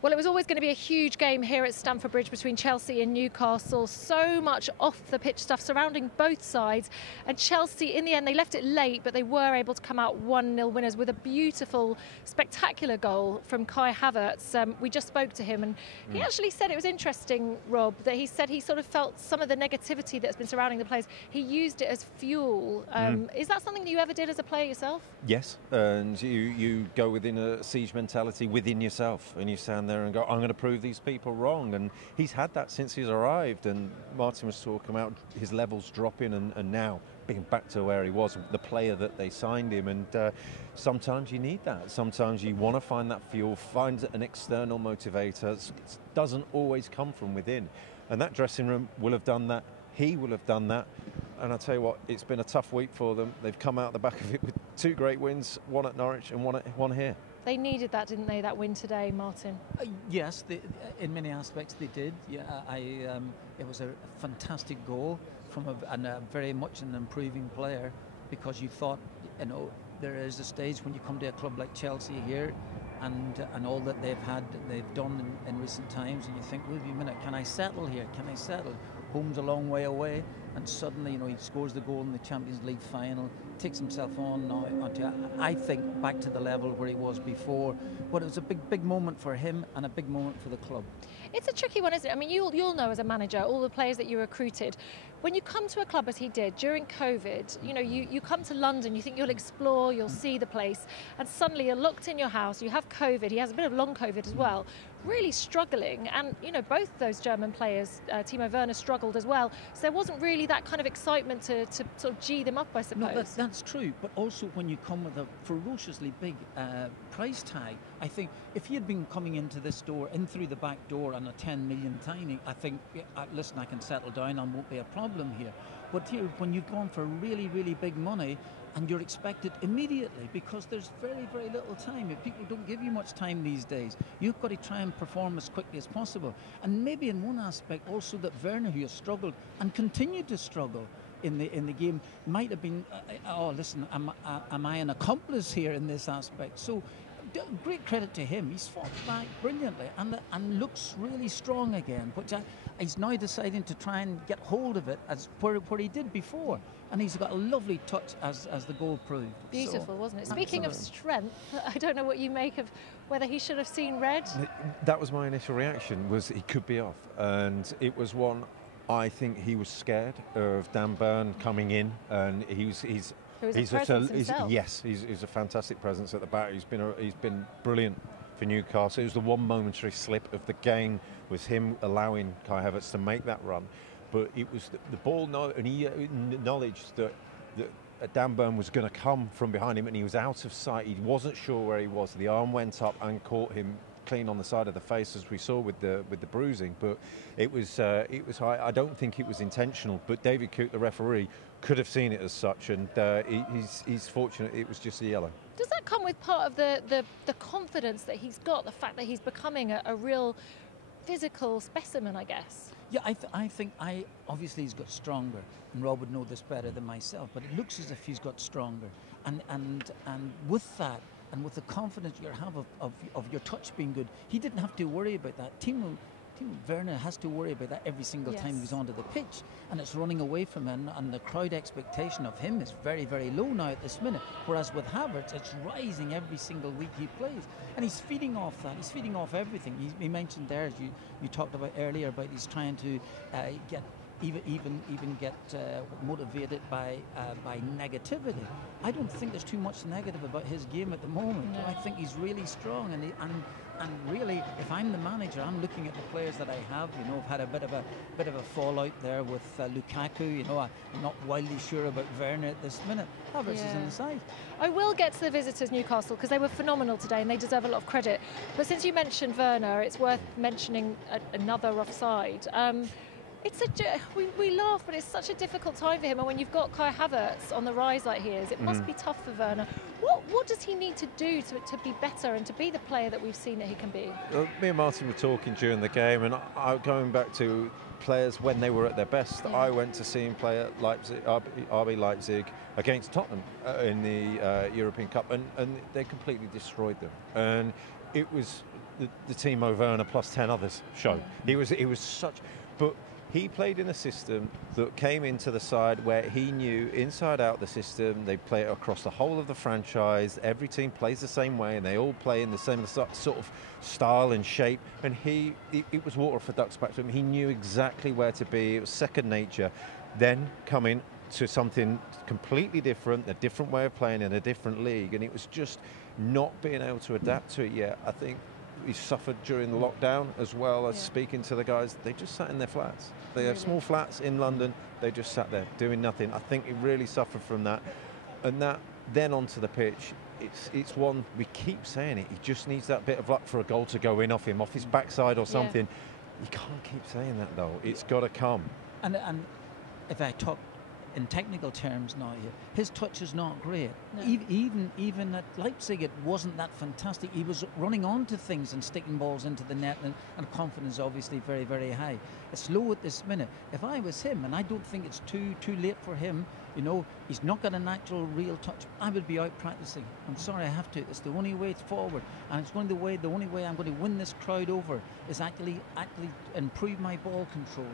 Well, it was always going to be a huge game here at Stamford Bridge between Chelsea and Newcastle. So much off-the-pitch stuff surrounding both sides. And Chelsea, in the end, they left it late, but they were able to come out 1-0 winners with a beautiful, spectacular goal from Kai Havertz. We just spoke to him, and he actually said it was interesting, Rob, that he said he sort of felt some of the negativity that's been surrounding the players. He used it as fuel. Is that something that you ever did as a player yourself? Yes, and you go within a siege mentality within yourself, and you stand there and go, I'm going to prove these people wrong. And he's had that since he's arrived, and Martin was talking about his levels dropping and now being back to where he was, the player that they signed him. And sometimes you need that. Sometimes you want to find that fuel, find an external motivator. It doesn't always come from within. And that dressing room will have done that. He will have done that. And I'll tell you what, it's been a tough week for them. They've come out the back of it with 2 great wins, one at Norwich and one here. They needed that, didn't they, that win today, Martin? Yes, in many aspects they did. Yeah, it was a fantastic goal from a very much an improving player, because you thought, there is a stage when you come to a club like Chelsea here, and all that they've done in recent times, and you think, wait a minute, can I settle here? Can I settle? Home's a long way away, and suddenly, he scores the goal in the Champions League final, takes himself on now onto, I think, back to the level where he was before. But it was a big moment for him and a big moment for the club. It's a tricky one, isn't it? I mean, you'll know as a manager, all the players that you recruited. When you come to a club as he did during COVID, you come to London, you think you'll explore, you'll see the place, and suddenly you're locked in your house, you have COVID, he has a bit of long COVID as well, really struggling. And, both those German players, Timo, Werner, struggled as well. So there wasn't really that kind of excitement to sort of G them up, I suppose. No, that's true. But also when you come with a ferociously big price tag, I think if he had been coming into this door, in through the back door on a 10 million signing, I think, listen, I can settle down and won't be a problem here. But here, when you've gone for really, really big money, and you're expected immediately, because there's very, very little time. People don't give you much time these days. You've got to try and perform as quickly as possible. And maybe in one aspect also that Werner, who has struggled and continued to struggle in the game, might have been, listen, am I an accomplice here in this aspect? So great credit to him. He's fought back brilliantly and looks really strong again. But he's now deciding to try and get hold of it as where he did before. And he's got a lovely touch, as the goal proved. Beautiful, wasn't it? Speaking of strength, I don't know what you make of whether he should have seen red. That was my initial reaction, was he could be off. And it was one, I think he was scared of Dan Burn coming in, and he's a fantastic presence at the back. He's been brilliant for Newcastle. It was the one momentary slip of the game, was him allowing Kai Havertz to make that run. But it was the ball, and he acknowledged that Dan Burn was going to come from behind him, and he was out of sight. He wasn't sure where he was. The arm went up and caught him clean on the side of the face, as we saw with the bruising. But it was high. I don't think it was intentional. But David Coote, the referee, could have seen it as such, and he's fortunate it was just a yellow. Does that come with part of the confidence that he's got, the fact that he's becoming a real physical specimen, I guess? Yeah, I think obviously he's got stronger, and Rob would know this better than myself, but it looks as if he's got stronger. And with that, and with the confidence you have of your touch being good, he didn't have to worry about that. Timo Werner has to worry about that every single time he's onto the pitch, and it's running away from him, and the crowd expectation of him is very, very low now at this minute, whereas with Havertz it's rising every single week he plays, and he's feeding off that. He's feeding off everything. He mentioned there, as you talked about earlier, about he's trying to get motivated by negativity. I don't think there's too much negative about his game at the moment. No. I think he's really strong, and really, if I'm the manager, I'm looking at the players that I have. I've had a bit of a fallout there with Lukaku. I'm not wildly sure about Werner at this minute. Havertz is in the side. I will get to the visitors, Newcastle, because they were phenomenal today and they deserve a lot of credit. But since you mentioned Werner, it's worth mentioning another offside. We laugh, but it's such a difficult time for him. And when you've got Kai Havertz on the rise like he is, it must be tough for Werner. What does he need to do to be better and to be the player that we've seen that he can be? Me and Martin were talking during the game, and going back to players when they were at their best. Yeah. I went to see him play at Leipzig, RB Leipzig against Tottenham in the European Cup, and they completely destroyed them. And it was the Timo, Werner plus 10 others show. It was such, but he played in a system that came into the side where he knew inside out the system. They play it across the whole of the franchise. Every team plays the same way, and they all play in the same sort of style and shape. And it was water for ducks back to him. He knew exactly where to be. It was second nature. Then coming to something completely different, a different way of playing in a different league, and it was just not being able to adapt to it yet. I think he suffered during the lockdown as well as speaking to the guys. They just sat in their flats. They have small flats in London. They just sat there doing nothing. I think he really suffered from that. And that then onto the pitch, it's one, we keep saying it, he just needs that bit of luck for a goal to go in off him, off his backside or something. You can't keep saying that though. It's got to come. And if I talk in technical terms now here, his touch is not great. No. Even at Leipzig, it wasn't that fantastic. He was running onto things and sticking balls into the net, and confidence obviously very, very high. It's low at this minute. If I was him, and I don't think it's too late for him, you know, he's not got a natural, real touch, I would be out practicing. I'm sorry, I have to. It's the only way forward, and it's the only way I'm going to win this crowd over is actually improve my ball control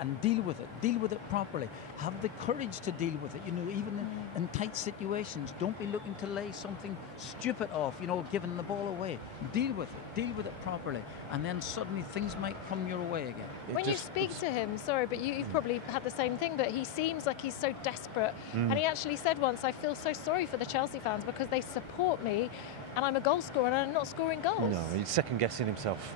and deal with it properly. Have the courage to deal with it. You know, even in tight situations, don't be looking to lay something stupid off. You know, giving the ball away. Deal with it properly, and then suddenly things might come your way again. When you speak to him, sorry, but you've probably had the same thing, but he seems like he's so desperate. And he actually said once, I feel so sorry for the Chelsea fans because they support me and I'm a goal scorer and I'm not scoring goals. No, he's second guessing himself.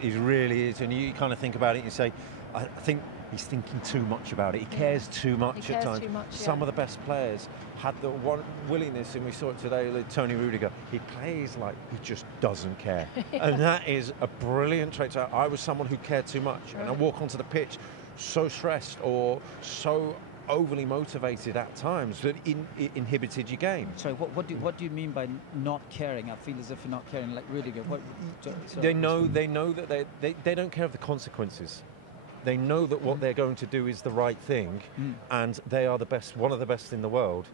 He really is. And you kind of think about it and you say, I think he's thinking too much about it. He cares too much at times. Some of the best players had the one willingness, and we saw it today with Tony Rudiger. He plays like he just doesn't care. And that is a brilliant trait. So I was someone who cared too much. And I walk onto the pitch so stressed or so overly motivated at times that it inhibited your game. Sorry, what do you mean by not caring? I feel as if you're not caring, like Rudiger. They know that they don't care of the consequences. They know that what they're going to do is the right thing, and they are the best, one of the best in the world.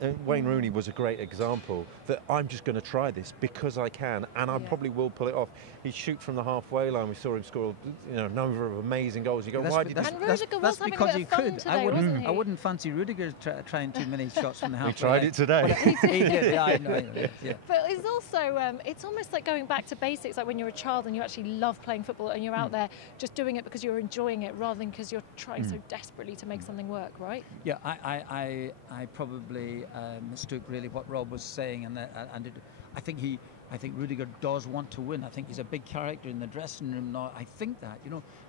And Wayne Rooney was a great example that I'm just going to try this because I can, and I probably will pull it off. He shoot from the halfway line. We saw him score, a number of amazing goals. You go, why did and Rudiger was having a bit of fun today, wasn't he? I wouldn't fancy Rudiger trying too many shots from the halfway. He tried it today. He did. I know. But it's also, it's almost like going back to basics, like when you're a child and you actually love playing football and you're out there just doing it because you're enjoying it rather than because you're trying so desperately to make something work, right? Yeah, I probably mistook really what Rob was saying, and I think Rudiger does want to win. I think he's a big character in the dressing room now. I think that,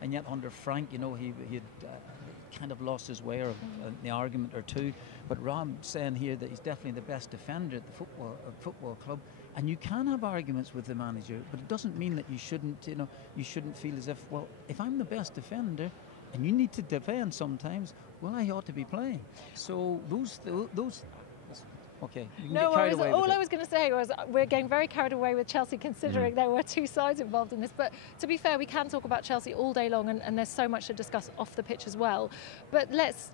and yet under Frank, he had kind of lost his way or the argument or two. But Rob's saying here that he's definitely the best defender at the football club. And you can have arguments with the manager, but it doesn't mean that you shouldn't feel as if, well, if I'm the best defender and you need to defend sometimes, well, I ought to be playing. So those okay. No, all I was going to say was we're getting very carried away with Chelsea considering there were two sides involved in this. But to be fair, we can talk about Chelsea all day long and there's so much to discuss off the pitch as well. But let's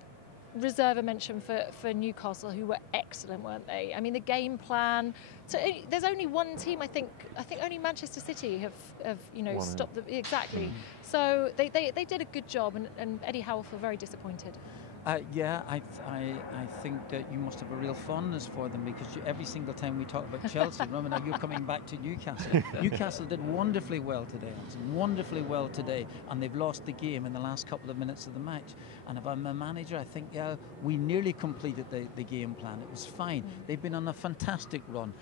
reserve a mention for Newcastle, who were excellent, weren't they? I mean, the game plan. So there's only one team. I think only Manchester City have stopped them exactly. So they did a good job, and Eddie Howe will feel very disappointed. I think that you must have a real fondness for them because every single time we talk about Chelsea, remember now you're coming back to Newcastle. Newcastle did wonderfully well today, and they've lost the game in the last couple of minutes of the match. And if I'm a manager, I think we nearly completed the game plan. It was fine. They've been on a fantastic run.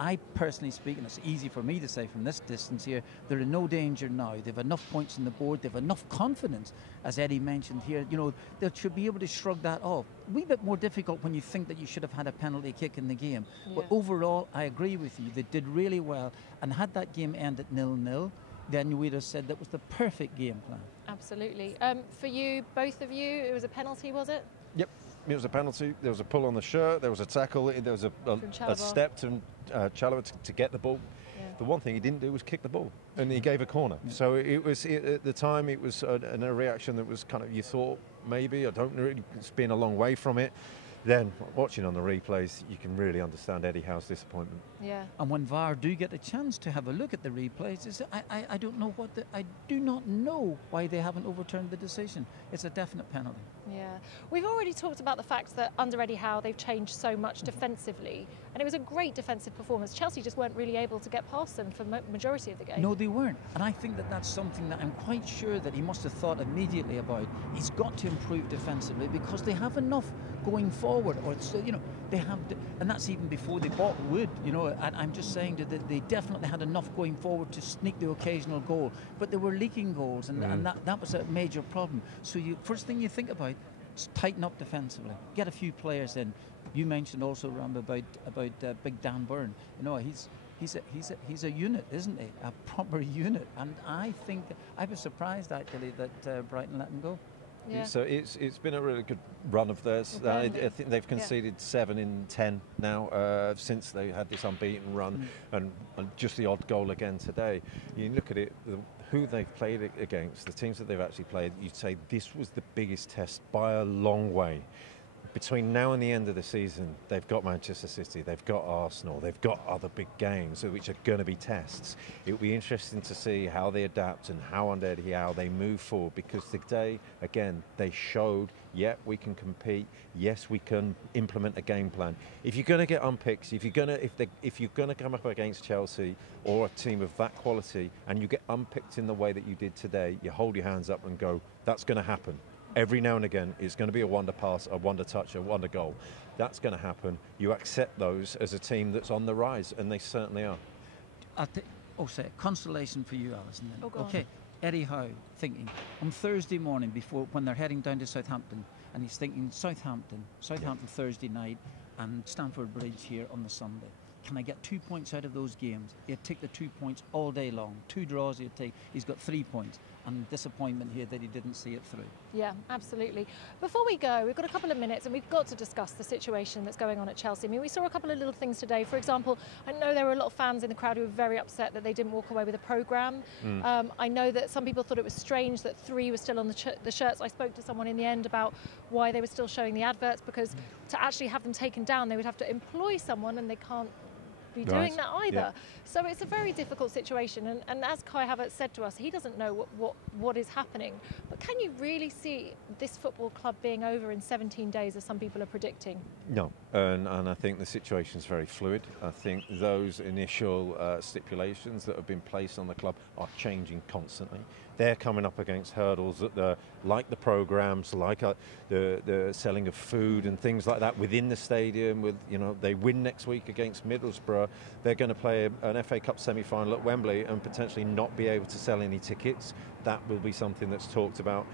I personally speak, and it's easy for me to say from this distance here, they're in no danger now. They've enough points on the board. They've enough confidence, as Eddie mentioned here. They should be able to shrug that off. A wee bit more difficult when you think that you should have had a penalty kick in the game. But overall, I agree with you. They did really well. And had that game ended 0-0, then you would have said that was the perfect game plan. Absolutely. For you, both of you, it was a penalty, was it? Yep, it was a penalty. There was a pull on the shirt. There was a tackle. There was a step to Chalobah to get the ball. Yeah. The one thing he didn't do was kick the ball, and he gave a corner. So at the time, it was a reaction that was kind of, you thought maybe, I don't really, it's been a long way from it. then watching on the replays, you can really understand Eddie Howe's disappointment. Yeah. And when VAR do get a chance to have a look at the replays, I don't know I do not know why they haven't overturned the decision. It's a definite penalty. Yeah. We've already talked about the fact that under Eddie Howe they've changed so much defensively, and it was a great defensive performance. Chelsea just weren't really able to get past them for the majority of the game. No, they weren't. And I think that that's something that I'm quite sure that he must have thought immediately about. He's got to improve defensively because they have enough going forward, or it's, they have, and that's even before they bought Wood. And I'm just saying that they definitely had enough going forward to sneak the occasional goal, but they were leaking goals, and that was a major problem. So first thing you think about is tighten up defensively, get a few players in. You mentioned also, Ram, about Big Dan Burn. He's a unit, isn't he? A proper unit, and I think I was surprised actually that Brighton let him go. Yeah. So it's been a really good run of theirs. I think they've conceded 7 in 10 now since they had this unbeaten run, and just the odd goal again today. You look at it, who they've played against, the teams that they've actually played, you'd say this was the biggest test by a long way. Between now and the end of the season, they've got Manchester City, they've got Arsenal, they've got other big games which are going to be tests. It'll be interesting to see how they adapt and how under Eddie Howe they move forward, because today, again, they showed, we can compete, yes, we can implement a game plan. If you're going to get unpicked, if you're going to come up against Chelsea or a team of that quality and you get unpicked in the way that you did today, you hold your hands up and go, that's going to happen. Every now and again, it's going to be a wonder pass, a wonder touch, a wonder goal. That's going to happen. You accept those as a team that's on the rise, and they certainly are. Say consolation for you, Alison. Okay. Eddie Howe thinking on Thursday morning when they're heading down to Southampton, and he's thinking Southampton Thursday night, and Stamford Bridge here on the Sunday. Can I get 2 points out of those games? He'd take the 2 points all day long. 2 draws he'd take. He's got 3 points. And disappointment here that he didn't see it through. Yeah, absolutely. Before we go, we've got a couple of minutes and we've got to discuss the situation that's going on at Chelsea. I mean, we saw a couple of little things today. For example, I know there were a lot of fans in the crowd who were very upset that they didn't walk away with a programme. I know that some people thought it was strange that 3 were still on the shirts. I spoke to someone in the end about why they were still showing the adverts, because to actually have them taken down, they would have to employ someone, and they can't be doing that either. Yeah. So it's a very difficult situation, and as Kai Havertz said to us, he doesn't know what is happening. But can you really see this football club being over in 17 days, as some people are predicting? No, and I think the situation is very fluid. I think those initial stipulations that have been placed on the club are changing constantly. They're coming up against hurdles that like the programmes, like the selling of food and things like that within the stadium. With they win next week against Middlesbrough, they're going to play an FA Cup semi-final at Wembley and potentially not be able to sell any tickets. That will be something that's talked about.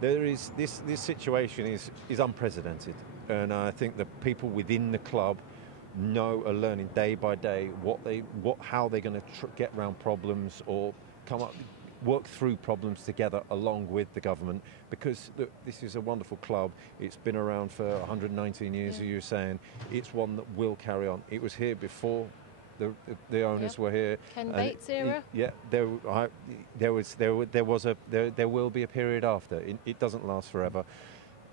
There is this situation is unprecedented, and I think the people within the club are learning day by day how they're going to get around problems or work through problems together along with the government, because look, this is a wonderful club. It's been around for 119 years, as you were saying. It's one that will carry on. It was here before the owners were here. Ken Bates era. There will be a period after. It doesn't last forever.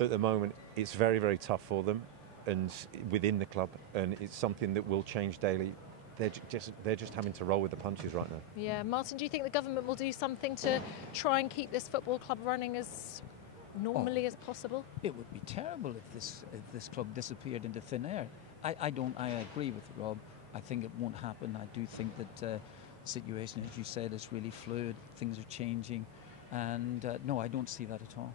At the moment, it's very, very tough for them, and within the club, and it's something that will change daily. They're just having to roll with the punches right now. Yeah, Martin, do you think the government will do something to try and keep this football club running as normally as possible? It would be terrible if this club disappeared into thin air. I agree with Rob. I think it won't happen. I do think that the situation, as you said, is really fluid. Things are changing, and no, I don't see that at all.